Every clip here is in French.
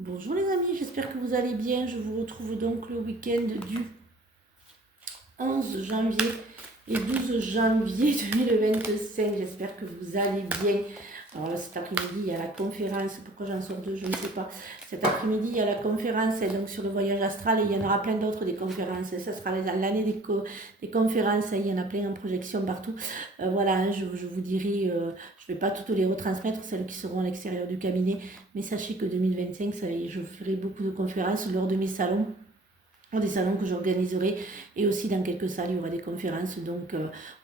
Bonjour les amis, j'espère que vous allez bien. Je vous retrouve donc le week-end du 11 janvier et 12 janvier 2025. J'espère que vous allez bien. Alors là, cet après-midi, il y a la conférence. Pourquoi j'en sors deux, je ne sais pas. Cet après-midi, il y a la conférence donc, sur le voyage astral et il y en aura plein d'autres des conférences. Ça sera l'année des conférences. Il y en a plein en projection partout. Voilà, hein, je vous dirai, je ne vais pas toutes les retransmettre, celles qui seront à l'extérieur du cabinet. Mais sachez que 2025, je ferai beaucoup de conférences lors de mes salons. Des salons que j'organiserai et aussi dans quelques salles il y aura des conférences donc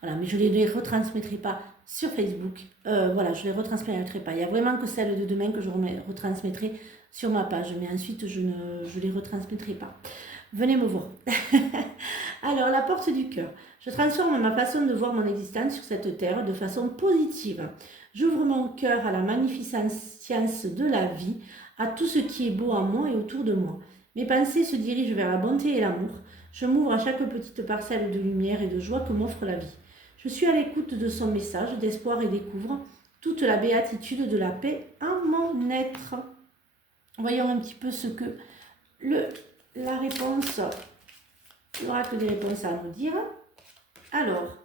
voilà, mais je ne les retransmettrai pas sur Facebook, voilà, je ne les retransmettrai pas, il n'y a vraiment que celles de demain que je retransmettrai sur ma page, mais ensuite je les retransmettrai pas. Venez me voir. Alors, la porte du cœur. Je transforme ma façon de voir mon existence sur cette terre de façon positive. J'ouvre mon cœur à la magnificence de la vie, à tout ce qui est beau en moi et autour de moi. Mes pensées se dirigent vers la bonté et l'amour. Je m'ouvre à chaque petite parcelle de lumière et de joie que m'offre la vie. Je suis à l'écoute de son message d'espoir et découvre toute la béatitude de la paix en mon être. Voyons un petit peu ce que la réponse, il n'y aura que des réponses à nous dire. Alors,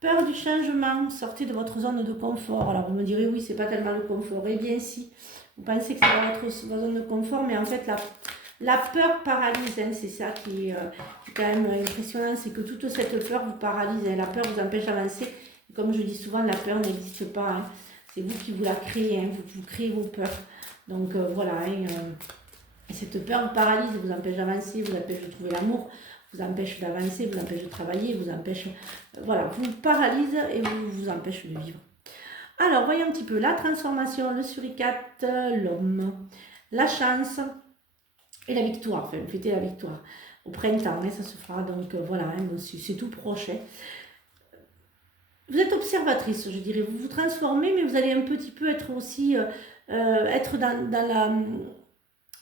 peur du changement, sortez de votre zone de confort. Alors vous me direz, oui, c'est pas tellement le confort. Eh bien si, vous pensez que ça va être votre zone de confort, mais en fait la peur paralyse, hein, c'est ça qui est quand même impressionnant, c'est que toute cette peur vous paralyse, hein, la peur vous empêche d'avancer. Comme je dis souvent, la peur n'existe pas, hein. C'est vous qui vous la créez, hein, vous créez vos peurs. Donc voilà, hein, et cette peur vous paralyse, vous empêche d'avancer, vous empêche de trouver l'amour, vous empêche d'avancer, vous empêche de travailler, vous empêche, voilà, vous paralyse et vous empêche de vivre. Alors, voyons un petit peu la transformation, le suricate, l'homme, la chance et la victoire, enfin, fêter la victoire. Au printemps, hein, ça se fera, donc voilà, hein, c'est tout proche. Hein. Vous êtes observatrice, je dirais, vous vous transformez, mais vous allez un petit peu être aussi, être dans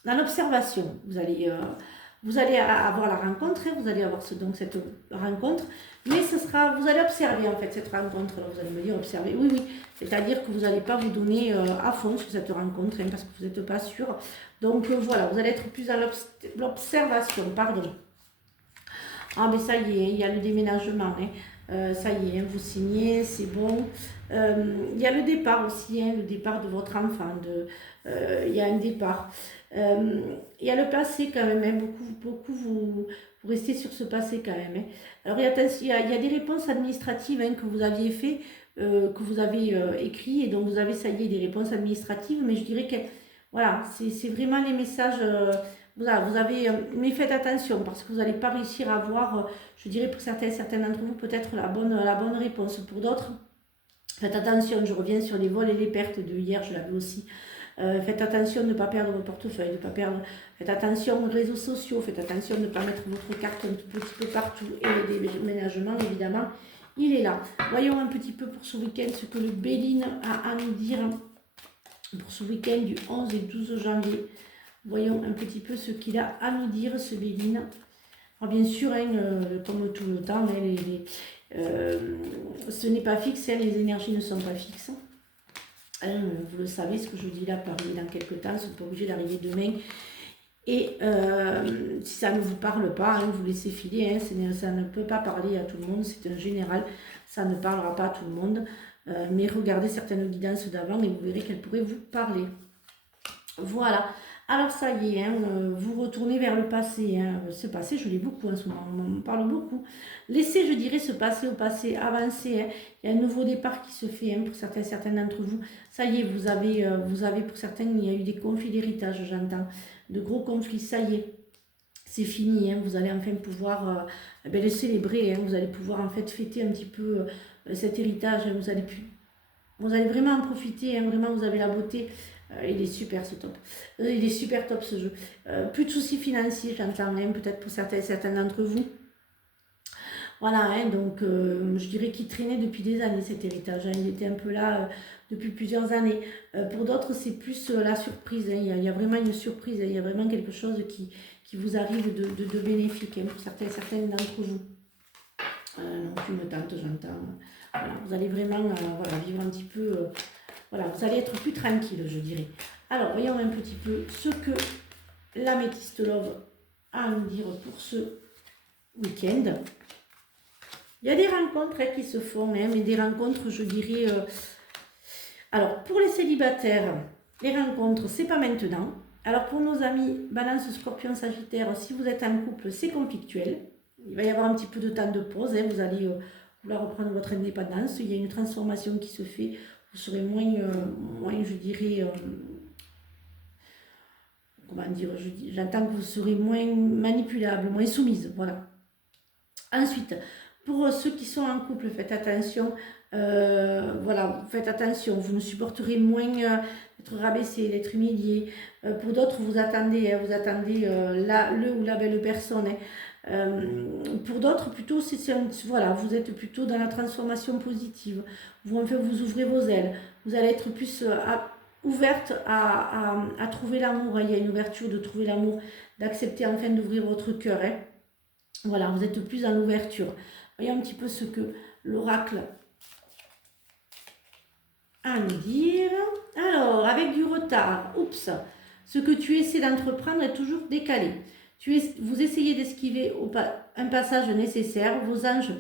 l'observation. Vous allez avoir la rencontre, hein, vous allez avoir donc cette rencontre, mais vous allez observer en fait cette rencontre. Alors vous allez me dire observer, oui, c'est-à-dire que vous n'allez pas vous donner à fond sur cette rencontre, hein, parce que vous n'êtes pas sûr. Donc voilà, vous allez être plus dans l'observation, pardon. Ah mais ça y est, il y a le déménagement, hein. Ça y est, hein, vous signez, c'est bon. Il y a le départ aussi, hein, le départ de votre enfant, il y a un départ. Il y a le passé quand même, hein, beaucoup vous restez sur ce passé quand même. Hein. Alors il y a des réponses administratives, hein, que vous aviez fait, que vous avez écrit, et donc vous avez, ça y est, des réponses administratives, mais je dirais que voilà, c'est vraiment les messages, vous avez, mais faites attention parce que vous n'allez pas réussir à avoir, je dirais pour certains d'entre vous, peut-être la bonne réponse. Pour d'autres, faites attention, je reviens sur les vols et les pertes de hier, je l'avais aussi. Faites attention de ne pas perdre vos portefeuilles, de pas perdre. Faites attention aux réseaux sociaux, faites attention de ne pas mettre votre carte un petit peu partout. Et le déménagement, évidemment, il est là. Voyons un petit peu pour ce week-end ce que le Béline a à nous dire pour ce week-end du 11 et 12 janvier. Voyons un petit peu ce qu'il a à nous dire, ce Béline. Alors bien sûr, hein, comme tout le temps, hein, ce n'est pas fixe, hein, les énergies ne sont pas fixes. Vous le savez, ce que je dis là peut arriver dans quelques temps, ils ne sont pas obligés d'arriver demain. Et si ça ne vous parle pas, hein, vous laissez filer, hein, ça ne peut pas parler à tout le monde, c'est un général, ça ne parlera pas à tout le monde. Mais regardez certaines guidances d'avant et vous verrez qu'elles pourraient vous parler. Voilà. Alors ça y est, hein, vous retournez vers le passé. Hein. Ce passé, je l'ai beaucoup en ce moment, on en parle beaucoup. Laissez, je dirais, ce passé au passé, avancer. Hein. Il y a un nouveau départ qui se fait, hein, pour certains d'entre vous. Ça y est, vous avez pour certains, il y a eu des conflits d'héritage, j'entends. De gros conflits, ça y est. C'est fini, hein. Vous allez enfin pouvoir le célébrer. Hein. Vous allez pouvoir en fait fêter un petit peu cet héritage. Hein. Vous allez vraiment en profiter. Hein. Vraiment, vous avez la beauté. Il est super ce top. Il est super top ce jeu. Plus de soucis financiers, j'entends même peut-être pour certains d'entre vous. Voilà, hein, donc je dirais qu'il traînait depuis des années cet héritage. Hein. Il était un peu là depuis plusieurs années. Pour d'autres, c'est plus la surprise. Hein. Il y a vraiment une surprise. Hein. Il y a vraiment quelque chose qui vous arrive de bénéfique, hein, pour certaines d'entre vous. Donc une tante, j'entends. Voilà, vous allez vraiment voilà, vivre un petit peu... voilà, vous allez être plus tranquille, je dirais. Alors, voyons un petit peu ce que l'améthyste love a à nous dire pour ce week-end. Il y a des rencontres qui se font, mais des rencontres, je dirais... Alors, pour les célibataires, les rencontres, c'est pas maintenant. Alors, pour nos amis Balance, Scorpion, Sagittaire, si vous êtes en couple, c'est conflictuel. Il va y avoir un petit peu de temps de pause. Vous allez vouloir reprendre votre indépendance. Il y a une transformation qui se fait. Vous serez moins je dirais... comment dire, j'entends que vous serez moins manipulable, moins soumise, voilà. Ensuite, pour ceux qui sont en couple, faites attention, voilà, faites attention, vous ne supporterez moins d'être rabaissé, d'être humilié. Pour d'autres, vous attendez le ou la belle personne. Pour d'autres, plutôt, voilà, vous êtes plutôt dans la transformation positive. Vous ouvrez vos ailes, vous allez être plus... ouverte à trouver l'amour. Il y a une ouverture de trouver l'amour, d'accepter enfin d'ouvrir votre cœur. Voilà, vous êtes plus dans l'ouverture. Voyons un petit peu ce que l'oracle a à nous dire. Alors, avec du retard, oups, ce que tu essaies d'entreprendre est toujours décalé. Vous essayez d'esquiver un passage nécessaire. Vos anges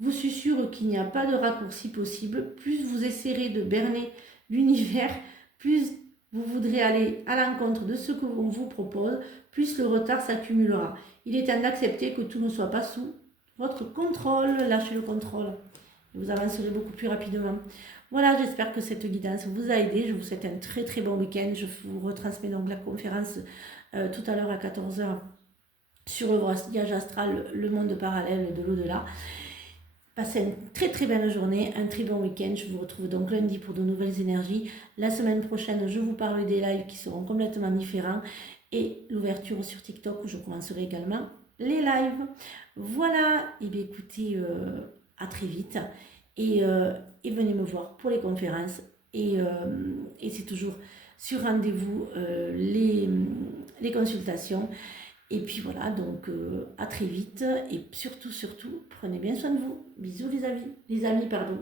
vous susurrent qu'il n'y a pas de raccourci possible. Plus vous essaierez de berner l'univers, plus vous voudrez aller à l'encontre de ce que l'on vous propose, plus le retard s'accumulera. Il est temps d'accepter que tout ne soit pas sous votre contrôle. Lâchez le contrôle et vous avancerez beaucoup plus rapidement. Voilà, j'espère que cette guidance vous a aidé. Je vous souhaite un très très bon week-end. Je vous retransmets donc la conférence tout à l'heure à 14 h sur le voyage astral, le monde parallèle de l'au-delà. Passez une très très belle journée, un très bon week-end. Je vous retrouve donc lundi pour de nouvelles énergies. La semaine prochaine, je vous parle des lives qui seront complètement différents et l'ouverture sur TikTok où je commencerai également les lives. Voilà, et bien écoutez, à très vite et venez me voir pour les conférences et c'est toujours sur rendez-vous les consultations. Et puis voilà, donc à très vite et surtout, prenez bien soin de vous. Bisous les amis, pardon.